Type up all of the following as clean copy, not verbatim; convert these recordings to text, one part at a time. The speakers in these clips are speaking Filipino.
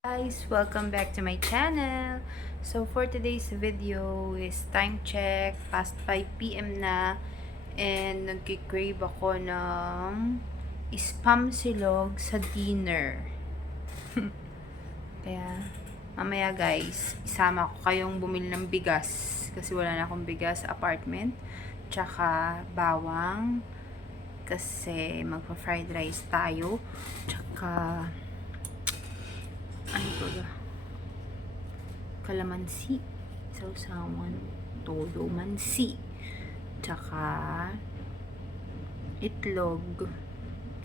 Guys, welcome back to my channel. So for today's video is time check, past 5 p.m. na, and nagki-crave ako ng spam silog sa dinner. Kaya mamaya guys, isama ko kayong bumili ng bigas kasi wala na akong bigas sa apartment, tsaka bawang kasi magpa-fried rice tayo, tsaka ano ba? Kalamansi, sausawan, todo mansi, tsaka itlog.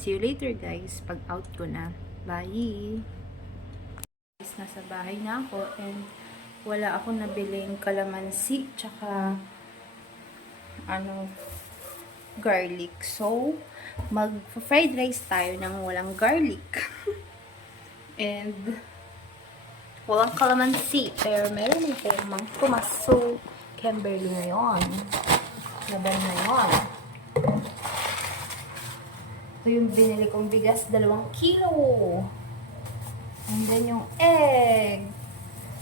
See you later guys, pag out ko na. Bye! Guys, nasa bahay na ako and wala akong nabiling kalamansi, tsaka garlic. So, mag-fried rice tayo ng walang garlic. And walang kalamansi, pero meron akong Mang Tomaso Kimberly ngayon. Laban na yun. Ito yung binili kong bigas, 2 kilo. And then yung egg.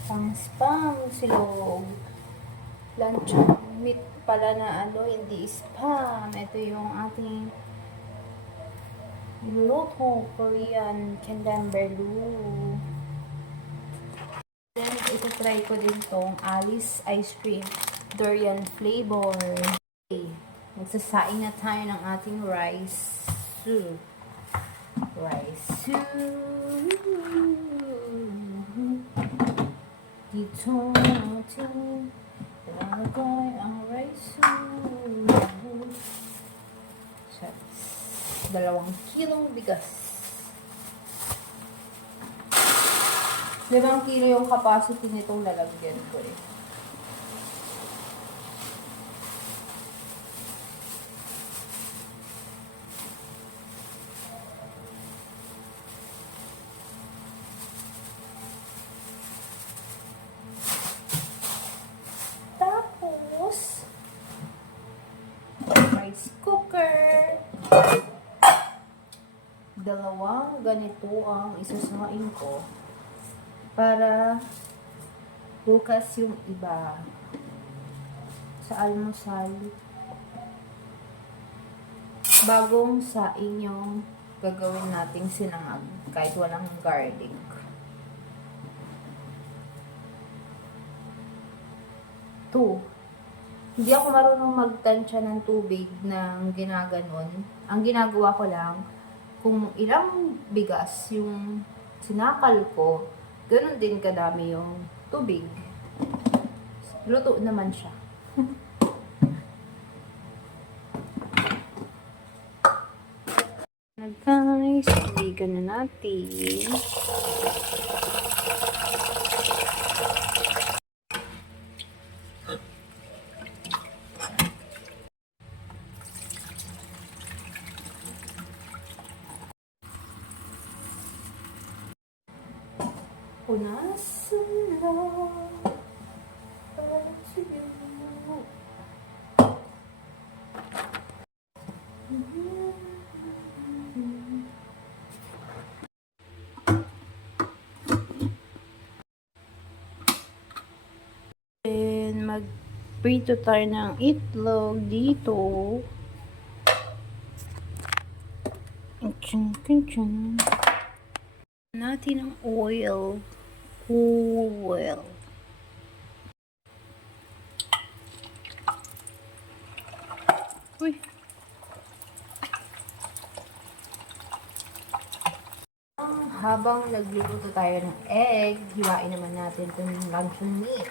Pang spam, silog. Lunch meat pala na hindi spam. Ito yung ating niluto, Korean Kendamberlu. Then, ito-try ko din tong Alice Ice Cream Durian Flavor. Okay. Magsasaing na tayo ng ating rice soup. Rice soup. Dito natin ilalagay ang rice soup. 2 kilong bigas. 2 kilo yung capacity nitong lalagyan ko eh. Tapos, rice cooker. 2 ganito ang isasain ko para bukas yung iba sa almusal. Bagong saing yung gagawin nating sinangag kahit walang garlic. Hindi ako marunong magtansya ng tubig ng ginaganon. Ang ginagawa ko lang, kung ilang bigas yung sinakal ko, ganun din kadami yung tubig. Luto naman siya. Guys, ibigan na natin. Punasan lang para sa'yo. And mag-prito tayo ng itlog dito. Kitchen. Natin ang oil. Uy. Habang nagluluto tayo ng egg, hiwain naman natin itong luncheon meat.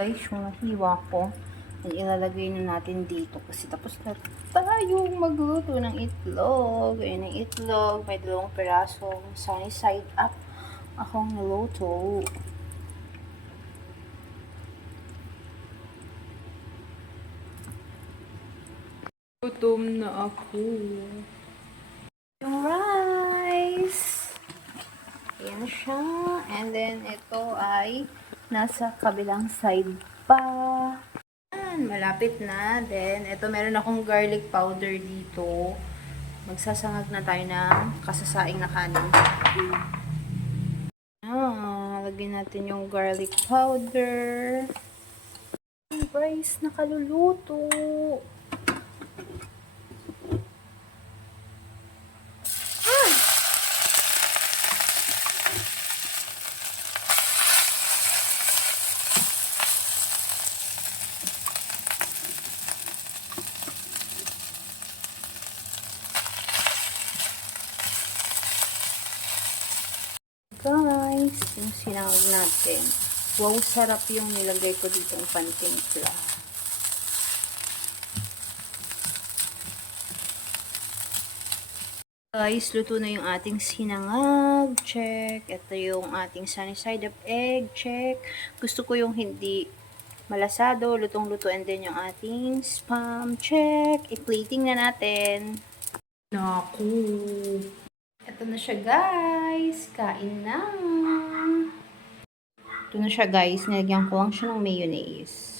Guys, yung nahiwa ko, ilalagay na natin dito kasi tapos na tayong magluto ng itlog. Ayan ang itlog, may 2 pirasong sunny side up akong niluto. Gutom na ako. Yung rice. Ayan siya. And then, ito ay nasa kabilang side pa. Ayan, malapit na. Then, ito meron akong garlic powder dito. Magsasangag na tayo ng kasasaing na kanin. Lagyan natin yung garlic powder. Yung rice nakaluluto. Guys, yung sinangag natin. Wow, sarap yung nilagay ko dito ng pantimpla. Guys, luto na yung ating sinangag. Check. Ito yung ating sunny side up egg. Check. Gusto ko yung hindi malasado, lutong-luto, and then yung ating spam. Check. I-plating na natin. Naku. Ito na siya, guys. Kain na. Ito na siya, guys. Nilagyan ko lang siya ng mayonnaise.